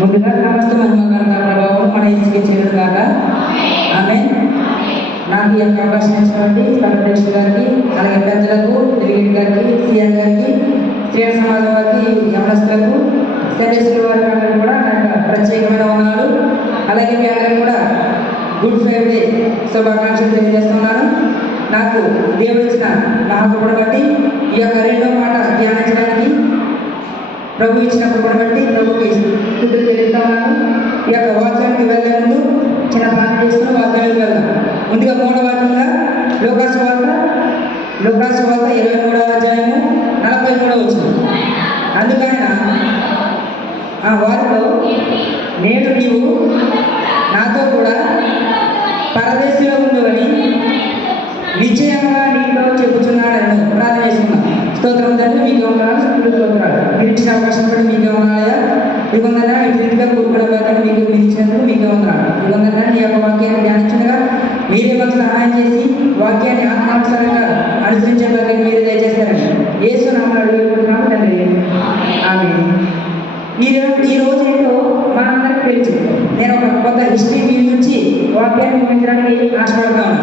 ముందుగా సమస్త మహిమగంత ప్రభావం మన యేసుకే చేరును గాక. ఆమేన్. నాకు ఈ అవకాశం ఇచ్చినటువంటి సర్వదేశ్ గారికి, అలాగే పెద్దలకు, డెలిగేట్ గారికి, సిఆర్ గారికి, శ్రేయ సమాజం వారికి, యమనస్తులకు, సర్వేశ్వరి వారి అందరూ కూడా నాకు ప్రత్యేకమైన వందనాలు. అలాగే మీ అందరూ కూడా గుడ్ ఫ్రైడే శుభాకాంక్షలు తెలియజేస్తున్నాను. నాకు దేవుడు ఇచ్చిన మహాకృపను బట్టి ఈ యొక్క రెండో మాట ధ్యానించడానికి ప్రభు ఇచ్చిన కృపను బట్టి ప్రభుకి స్తుతులు తెలుస్తా ఉన్నాను. ఈ యొక్క వాక్యానికి వెళ్ళే ముందు చిన్న ప్రార్థన చేసుకుని వాక్యానికి వెళ్దాం. ముందుగా మూడవ వాక్యంగా లూకాసు వార్త 23వ అధ్యాయము 43వ వచనం. అందుకని ఆ వారిలో నేడు నీవు నాతో కూడా పరదేశంలో ఉండవని నిశ్చయంగా నీతో చెబుతున్నాడని ప్రార్థన చేసుకున్నాం. స్తోత్రం తండ్రి, మీకు వందనాలు, స్తోత్రాలు. మీరు ఇచ్చిన అవకాశం బట్టి మీకు వందనాలయ్యా. మీకు వందనాలు. ఈ రీతిగా కూడుకున్న వాక్యాన్ని మీకు ఇచ్చినందుకు మీకు వందనాలు. మీకు వందనాలు. ఈ యొక్క వాక్యాన్ని ధ్యానించగా మీరే మాకు సహాయం చేసి వాక్యాన్ని ఆత్మానుసారంగా అనుసరించే వాక్యాన్ని మీరు దయచేస్తారని యేసు నామములో అడుగుతున్నాము తండ్రి. ఆమేన్. ఈ రోజు ఏంటో మనందరికీ తెలుసు. నేను ఒక కొత్త హిస్టరీ మీ నుంచి వాక్యాన్ని ముగించడానికి ఆశపడతాను.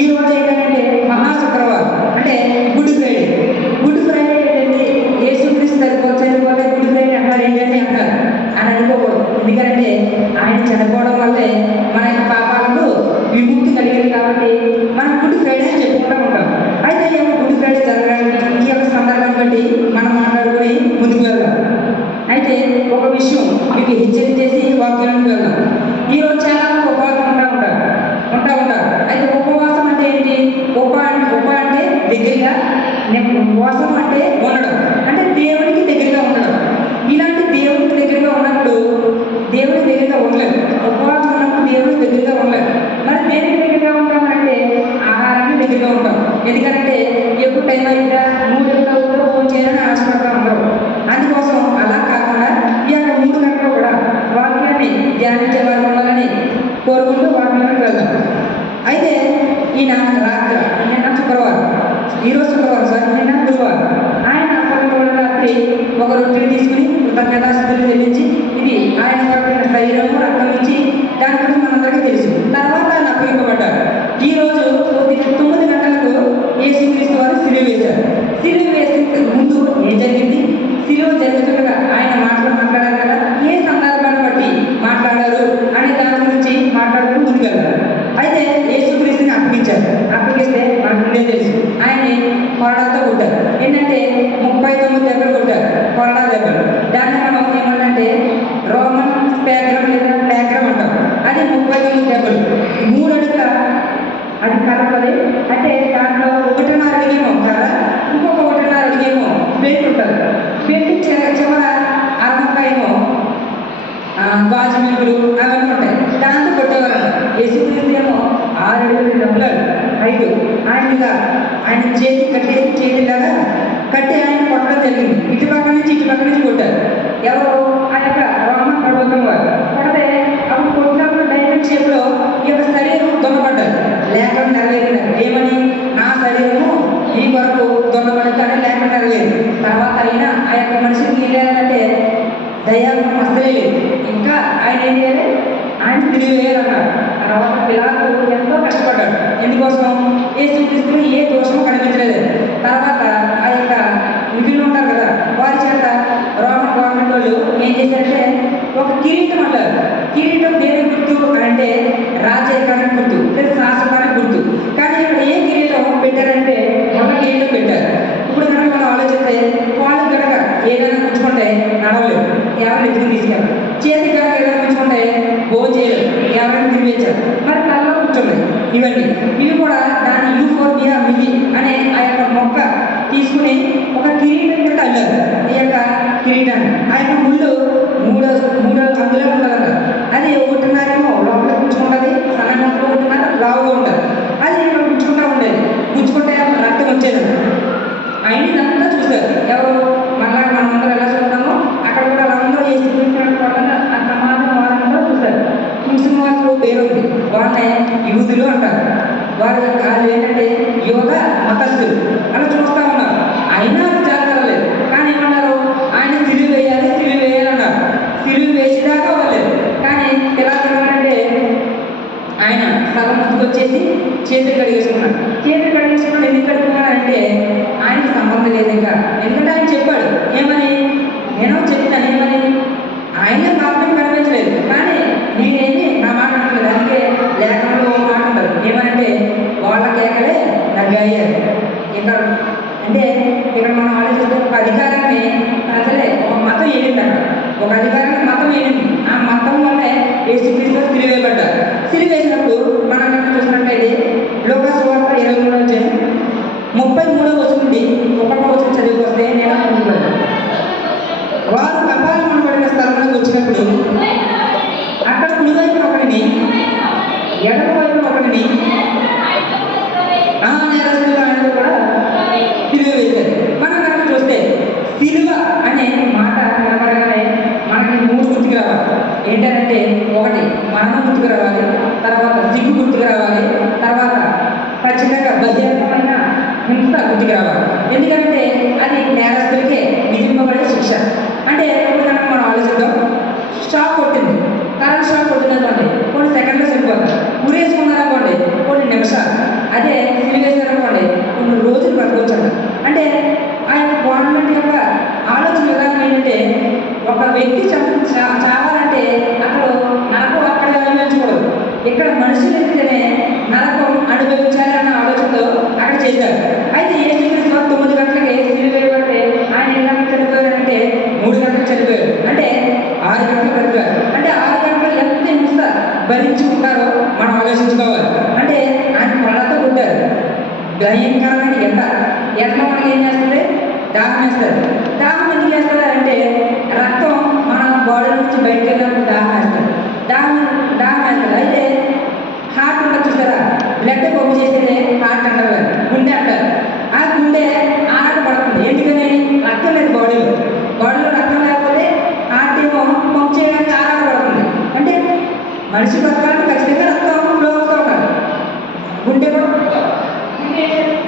ఈ రోజు ఏంటంటే మహాశుక్రవారం, అంటే గుడ్ ఫ్రైడే. గుడ్ ఫ్రైడే ఏంటంటే యేసుక్రీస్తు చనిపోతే గుడ్ ఫ్రైడే అంటారు, ఏంటంటే అంటారు అని అనుకోకూడదు. ఎందుకంటే ఆయన చనిపోవడం వల్లే మన యొక్క పాపాలకు విముక్తి కలిగింది కాబట్టి మనం గుడ్ ఫ్రైడే అని చెప్పుకుంటూ ఉంటాం. అయితే ఈ యొక్క గుడ్ ఫ్రైడే జరగడానికి ఈ యొక్క సందర్భం బట్టి మనం మాట్లాడుకొని ముందుకు వెళ్దాం. అయితే ఒక విషయం మీకు హెచ్చరిక చేసి వాక్యానికి వెళ్దాం. ఈరోజు చాలా మంది ఉపవాసం ఉంటారు. అయితే ఉపవాసం అంటే ఏంటి? ఉప అంటే దగ్గరగా, ఉపవాసం అంటే ఉండడం, అంటే దేవునికి దగ్గరగా ఉండడం. ఇలాంటి దేవునికి దగ్గరగా ఉన్నప్పుడు దేవునికి దగ్గరగా ఉండలేదు. ఉపవాసం ఉన్నప్పుడు దేవునికి దగ్గరగా ఉండలేదు. మరి దేవునికి దగ్గరగా ఉంటామంటే ఆహారాన్ని దగ్గరగా ఉంటాం. ఎందుకంటే ఎప్పుడు టైం అయిందా 3 గంటల ఫోన్ చేయాలని ఆశపడతా ఉంటారు. అందుకోసం అలా కాకుండా ఈ యొక్క 3 గంటలు కూడా వాక్యాన్ని ధ్యానించే వారు ఉండాలని కోరుకుంటూ వాక్యానికి వెళ్దాం. అయితే ఈయన రాత్రి, నిన్న శుక్రవారం, ఈరోజు శుక్రవారం సార్, నిన్న గురువారం, ఆయన రాత్రి ఒక రొట్టెని తీసుకుని కృతజ్ఞతాస్తుతులు చెల్లించి ఇది ఆయన పట్టిన శరీరము, రక్తం ఇచ్చి దాని గురించి మనందరికీ తెలుసు. తర్వాత ఆయన అప్పగింపబడ్డారు. ఈరోజు 9 గంటలకు యేసుక్రీస్తు వారు సిలువ వేశారు. సిలువ వేసే ముందు ఏం జరిగింది? సిలువ జరుగుతుండగా ఆయన మాట్లాడారు కదా, ఏ సందర్భాన్ని బట్టి మాట్లాడారు అనే దాని గురించి మాట్లాడుతూ ముందుకెళ్ళారు. అయితే యేసుక్రీస్తుని అప్పగిస్తే మనకు ముందే తెలుసు. ఆయన్ని కొరడాతో కొట్టారు. ఏంటంటే 39 దెబ్బలు కొట్టారు, కొరడా దెబ్బలు. దాన్ని మనం ఏమంటే రోమన్ స్పాగ్రం లేదా ప్లాగ్రం అంటాం. అది 39 దెబ్బలు. 3 అడుగుల అది కలపది. అంటే దాంట్లో 1.5 అడుగేమో కర్ర, ఇంకొక 1.5 అడుగేమో బెల్ట్ ఉంటుంది. బెల్ట్ చివర అరమకాయేమో గాజు మెరుగులు అవన్నీ ఉంటాయి. దాంతో కొట్టేవారు. యేసుక్రీస్తు ఏమో 6 అడుగులు డబ్బులు 5 ఆయన చేతి కట్టేసి చేతిలాగా కట్టి ఆయన కొట్టడం జరిగింది. ఇటుపక్క నుంచి కొట్టారు. ఎవరు? ఆ యొక్క రోమన్ ప్రభుత్వం వారు. కొడితే అప్పుడు కొట్టినప్పుడు డైమండ్ షేప్లో ఈ యొక్క శరీరం దొంగపడ్డారు. లేఖనం నెరవేరినారు. ఏమని? నా శరీరము ఈ వరకు దొంగపడతాడని లేఖనం నెరవేరు. తర్వాత అయినా ఆ యొక్క మనిషికి ఏంటంటే దయాత్మకం అసలే లేదు. ఇంకా ఆయన ఏం చేయాలి? ఆయన తిరిగివేయాలన్నారు. తర్వాత పిలాతు ఎంతో కష్టపడ్డాడు. ఎందుకోసం? యేసుక్రీస్తుని ఏ దోషము కనిపించలేదు. తర్వాత ఆ యొక్క విధులు ఉంటారు కదా, వారి చేత రోమన్ గవర్నమెంట్ వాళ్ళు ఏం చేశారంటే ఒక కిరీటం అంటారు. కిరీటం దేని గుర్తు అంటే రాజ్యానికి గుర్తు, లేదా శాసనానికి గుర్తు. కానీ ఇక్కడ ఏ కిరీటం పెట్టారంటే మొన్న కిరీటం పెట్టారు. ఇప్పుడు కనుక మనం ఆలోచిస్తే వాళ్ళు కనుక ఏదైనా పుచ్చుకుంటే నడవలేదు, ఎవరైనా ఎదుగు తీసుకెళ్ళారు. చేతి కనుక ఏదైనా పుచ్చుకుంటే భోజనం చేయలేదు, ఎవరైనా తిరిగేచ్చారు. మరి తలలో కూర్చోలేదు. ఇవి కూడా దాన్ని యూఫోర్బియా మిగి అనే ఆ యొక్క మొక్క తీసుకుని ఒక కిరీటం కూడా అల్లారు. ఈ యొక్క కిరీటాన్ని ఆ యొక్క ముళ్ళు 3 అందులో ఉంటుందంట. అది 1.5 లోపల పుచ్చుకుంటుంది, సన్నగా 1.5 లావుగా ఉంటుంది. అది ఇక్కడ పుచ్చుకుంటూ ఉండేది. పుచ్చుకుంటే రక్తం వచ్చేది. ఆయన ఇదంతా చూశారు. ఎవరు? మనందరూ ఎలా చూస్తామో అక్కడ కూడా వాళ్ళందరూ అంత మాత్రం వాళ్ళందరూ చూశారు. చూసిన వాళ్ళు పేరు ఉంది. వాళ్ళని యూదులు అంటారు. వారు ఒక అధికారానికి మతం వేయండి. ఆ మతం వల్లే యేసుక్రీస్తు సిలువేయబడ్డారు. సిలువేసినప్పుడు మనం చూసినట్లయితే లోకాసు వార్త 23వ అధ్యాయం 33వ వచనం నుండి 1వ వచనం చదివికొస్తే నేను అనుకుంటున్నాను. వారు కపాలం అనబడిన స్థలంలోకి వచ్చినప్పుడు అక్కడ కుడివైపున ఒకరిని ఎడమ వైపున ఒకరిని నేరస్తులు అనేది కూడా సిలువ వేశారు. మనం కనుక చూస్తే సిలువ అనే మాట కనబడగానే మనకి 3 గుర్తుకు రావాలి. ఏంటంటే ఒకటి మరణం గుర్తుకు రావాలి, తర్వాత సిగ్గు గుర్తుకు రావాలి, తర్వాత ఖచ్చితంగా బహిరంగమైన హింస గుర్తుకు రావాలి. ఎందుకంటే అది నేరస్తులకే విధింపబడే శిక్ష. అంటే ఇప్పుడు కనుక మనం ఆలోచిద్దాం, షాక్ కొట్టింది, కరెంట్ షాక్ కొట్టిందనుకోండి కొన్ని సెకండ్లో చనిపోతారు. ఉరేసుకున్నారనుకోండి కొన్ని నిమిషాలు, అదే సిలివేశారనుకోండి కొన్ని రోజులు బ్రతకొచ్చారు. అంటే ఆ యొక్క గవర్నమెంట్ యొక్క ఆలోచన విధానం ఏంటంటే ఒక వ్యక్తి చావాలంటే అక్కడ నరకం అక్కడ అనుభవించకూడదు, ఇక్కడ మనుషులు ఎత్తితేనే నరకం అనుభవించాలి అన్న ఆలోచనతో అక్కడ చేశారు. అయితే యేసుక్రీస్తు 9 గంటలకి సిలువేయబడితే ఆయన ఎన్ని గంటలకు చనిపోయారంటే 3 గంటలకు చనిపోయారు. అంటే 6 గంటలు బ్రతికారు. అంటే 6 గంటలు ఎంత హింస భరించి ఉంటారో మనం ఆలోచించుకోవాలి. అంటే ఆయన కొళ్ళతో కొట్టారు, భయంకరమైన ఎండ మనకి ఏం చేస్తుంది, దాహం వేస్తారు. దాహం ఎందుకు వేస్తారు అంటే రక్తం మన బాడీ నుంచి బయటకు వెళ్ళినప్పుడు దాహం వేస్తారు. దాహం వేస్తారు. అయితే హార్ట్ ఉంటుంది చూసారా, బ్లడ్ పంపు చేసేదే హార్ట్ అంటారు, గుండె అంటారు. ఆ గుండె ఆరాట పడుతుంది. ఎందుకని రక్తం లేదు బాడీలో రక్తం లేకపోతే హార్ట్ ఏమో పంపు చేయడానికి ఆరాట పడుతుంది. అంటే మనిషి బతకాలంటే ఖచ్చితంగా రక్తం ఫ్లో అవుతూ ఉండాలి. గుండె కూడా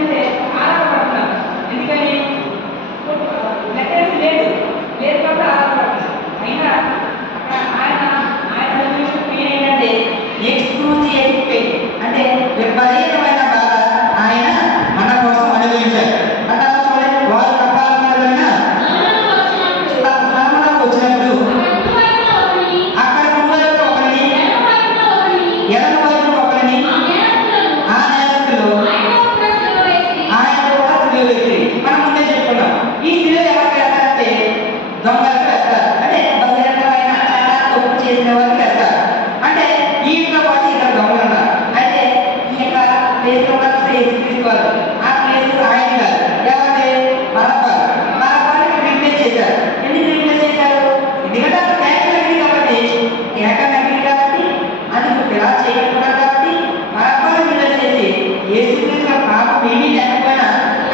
అంటే ఆరాట పడుతున్నారు. ఎందుకని లేదు కాబట్టి ఆరాట పడుతుంది. అయినా ఆయన ఏంటంటే ఎక్స్క్లూజివ్ పెయిన్, అంటే విపరీతమైన బాధ ఆయన మన కోసం అనుభవించారు. అంటే చూడండి, వారు కపాలమైన స్థలంలోకి వచ్చినప్పుడు అక్కడ కుడివైపున ఒకరిని ఎడమ వైపున ఒకరిని ఆ నేరస్తులు ఆయన కూడా సిలువ వేసి, మనం ముందే చెప్పుకున్నాం. ఈ సిలువ ఎవరికి వేస్తారంటే దొంగలకు వేస్తారు. అంటే బహిరంగమైన చాలా తప్పు చేసిన వారికి వేస్తారు. అంటే వీటితో పాటు ఇక్కడ దొంగలు ఉన్నారు. అయితే ఈ యొక్క ప్లేస్ లో తీసుకోవాలి. ఆ ప్లేస్ ఆయన కాదు, ఎవరైతే బరబ్బాని రీప్లేస్ చేశారు. ఎందుకు రీప్లేస్ చేశారు? ఎందుకంటే కేక నగిరి కాబట్టి అది ఇలా చేయకూడదు కాబట్టి బరబ్బాని రిలీజ్ చేసి యేసుక్రీస్తు పాపం ఏమీ లేకపోయినా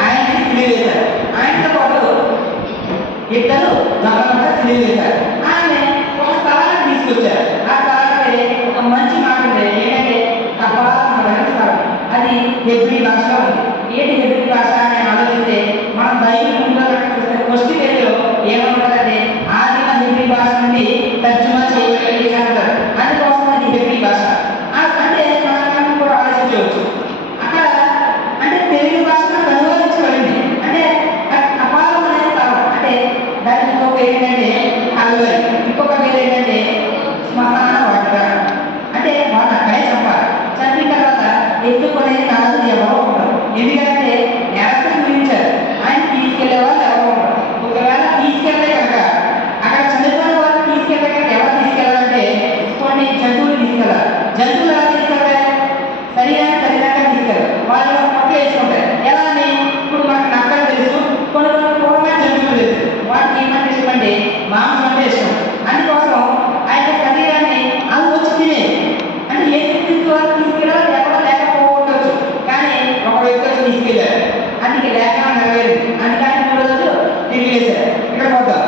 ఆయనకి సిలువ వేశారు. ఆయనతో పాటు ఇద్దరు దొంగలుగా సిలువ వేశారు. ఆయన ఒక స్థలాన్ని తీసుకొచ్చారు. ఆ స్థలానికి ఒక మంచి మాట ఉంది, ఏంటంటే కపాలం స్థలం. అది హెబ్రీ భాషలో ఉంది. ఏంటి హెబ్రీ భాష అని ఆలోచిస్తే మనం బైబిల్ ముందులో చూస్తే ఫస్ట్ పేరులో ఏమంటారంటే ఆదిమ హెబ్రీ భాష నుండి తర్జుమా చేయబడి అంటారు. అందుకోసం అది హెబ్రీ భాష. అంటే మనం కూడా ఆలోచించవచ్చు. అక్కడ అంటే తెలుగు భాషలో అనువాదించబడింది. అంటే కపాలం అనే స్థలం, అంటే దానికి ఇంకొక పేరు ఏంటంటే కల్వరి, ఇంకొక పేరు ఏంటంటే శ్మశాన వాటిక. అంటే వాళ్ళు అక్కడే చంపాలి. చంపిన తర్వాత ఎత్తుకునే కాదు ఎవరో ఉండరు. ఎందుకంటే నేరస్తులు గురించారు, ఆయన తీసుకెళ్లే వాళ్ళు ఎవరో ఉండరు. ఒకవేళ తీసుకెళ్తే కనుక అక్కడ చనిపోయిన వాళ్ళు తీసుకెళ్తే కనుక ఎవరు తీసుకెళ్ళాలంటే కొన్ని జంతువులు తీసుకెళ్ళాలి. జంతువులు ఎలా తీసుకెళ్తాయి? శరీరాన్ని తీసుకెళ్ళాలి. వాళ్ళు పక్క వేసుకుంటారు. ఎలా అని ఇప్పుడు మనకు నక్కలు తెలుసు, కొన్ని క్రూరమైన జంతువులు తెలుసు. వాటికి ఏమంటే ఇష్టమంటే మాంసం అంటే ఇష్టం. అందుకోసం ఆ యొక్క శరీరాన్ని అవి వచ్చి తినే, అంటే ఏ తీసుకెళ్ళాలి, తీసుకెళ్ళాలి ఎక్కడ లేకపోవచ్చు, కానీ ఒక వ్యక్తి వచ్చి తీసుకెళ్ళారు. అందుకే లేఖనం నెరవేరింది. అందుకని 3 రోజులు తిరిగి వేశారు. ఇక్కడ పోతాం.